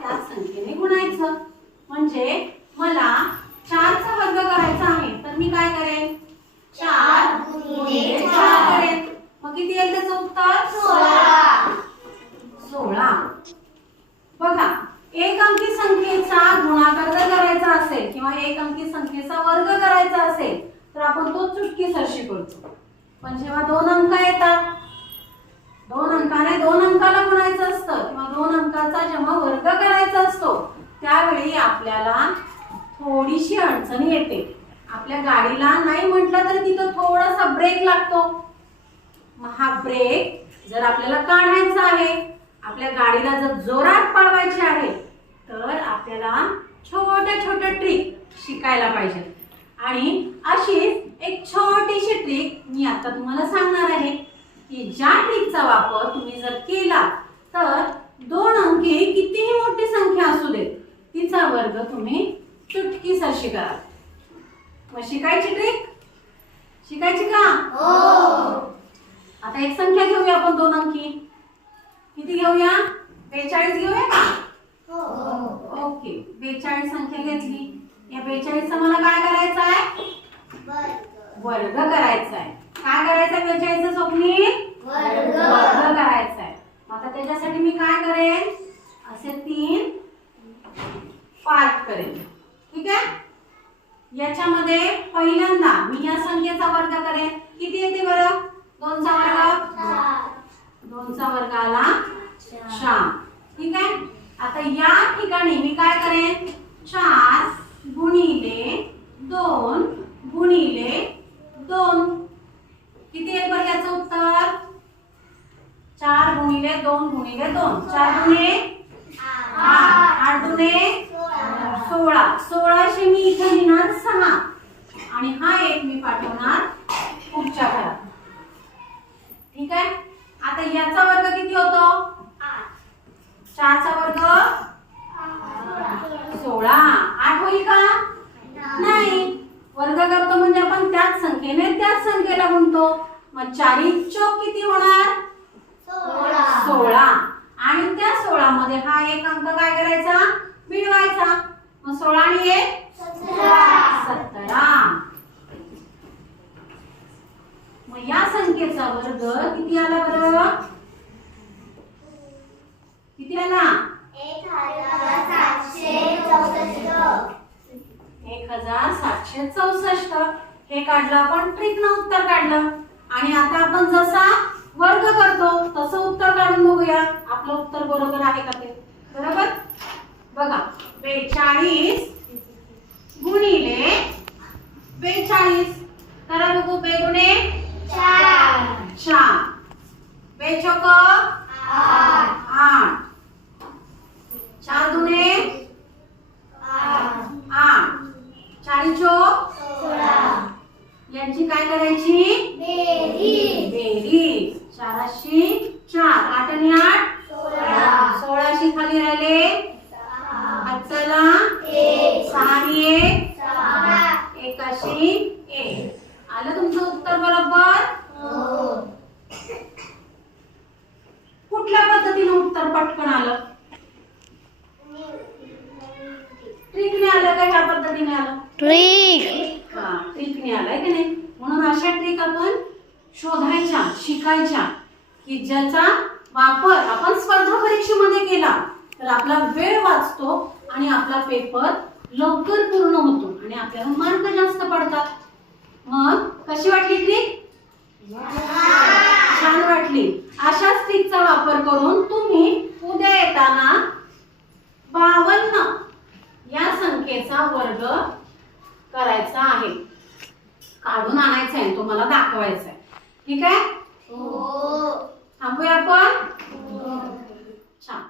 त्याच संख्येने गुणायचं. म्हणजे मला 4 चा वर्ग करायचा आहे तर मी काय करेन 4 गुणिले 4 करेन. मग किती येईल त्याचं उत्तर 16. बघा एक अंकी संख्येचा गुणाकार जर करायचा असेल किंवा एक अंकी संख्येचा वर्ग करायचा असेल तर आपण तो चुटकीसरशी करतो. पण जेव्हा 2 अंक येतात 2 अंकाने 2 अंकाला गुणायचं असतं किंवा 2 अंकाचा जेव्हा वर्ग करायचा असतो त्यावेळी आपल्याला थोडीशी अडचण येते. आपल्या गाडीला नाही म्हटलं तर तिथं थोडासा ब्रेक लागतो. मग हा ब्रेक जर आपल्याला काढायचा आहे, आपल्या गाडीला जर जोरात पळवायची आहे तर आपल्याला छोट्या छोट्या ट्रिक शिकायला पाहिजे. आणि अशीच एक छोटीशी ट्रिक मी आता तुम्हाला सांगणार आहे की ज्या ट्रिकचा वापर तुम्ही जर केला तर 2 अंकी कितीही मोठी संख्या असू दे तिचा वर्ग तुम्ही चुटकीसरशी करा. मग शिकायची ट्रिक शिकायची का? आता एक संख्या घेऊया आपण 2 अंकी. किती घेऊया 42 घेऊया का? ओके 42 संख्या घेतली. या 42 चा मला काय करायचं आहे वर्ग करायचा आहे. काय करायचं आहे 42 चा स्वप्नील वर्ग करायचा आहे. आता त्याच्यासाठी मी काय करेन असे 3 पार्ट करेन. ठीक आहे. याच्यामध्ये पहिल्यांदा मी या संख्येचा वर्ग करेन. किती येते बरं 2 चा वर्ग 2 चा वर्ग आला 4. ठीक आहे. आता या ठिकाणी मी काय करेन 4 गुणिले 2 गुणिले 2 किती येईल बरं याचं उत्तर 4 गुणिले 2 गुणिले 2 4 दुणे 8 8 दुणे 16 1600 मी इथे लिहिणार 6 आणि हा एक मी पाठवणार पुढच्या घरात. ठीक आहे. आता याचा वर्ग किती होतो 4 चा वर्ग 16 8 होईल का नाही. वर्ग करतो म्हणजे आपण त्याच संख्येने त्याच संख्येला गुणतो. मग 4 चौक किती होणार 16 आणि त्या 16 मध्ये हा एक अंक काय करायचा मिळवायचा. मग 16 आणि 1 17. मग या संख्येचा वर्ग किती आला बरं किती आला 1764. हे काढलं आपण ट्रिकनं उत्तर काढलं. आणि आता आपण जसा वर्ग करतो तसं उत्तर काढून बघूया आपलं उत्तर बरोबर आहे का ते. बरोबर बघा 42 गुणिले 42 करा बघू. बेगुणे 4 बेचोक 8 4 दुणे 8 4 चोक 16. यांची काय करायची बेरीज 4 4 8 आणि 8 16 खाली राहिले 5 चला 6 आणि 1 1 आलं तुमचं उत्तर बरोबर. कुठल्या पद्धतीने उत्तर पटकन आलं ट्रिकने आलं का ह्या पद्धतीने आलं ट्रिकने आलंय की नाही. म्हणून अशा ट्रिक आपण शोधायच्या शिकायच्या की ज्याचा वापर आपण स्पर्धा परीक्षेमध्ये केला तर आपला वेळ वाचतो आणि आपला पेपर लवकर पूर्ण होतो आणि आपल्याला मार्क जास्त पडतात. मग कशी वाटली ट्रिक छान वाटली. अशाच ट्रिकचा वापर करून तुम्ही उद्या येताना 52 या संख्येचा वर्ग करायचा आहे. काढून आणायचा आहे तुम्हाला दाखवायचा आहे. ठीक आहे. थांबूया आपण छान.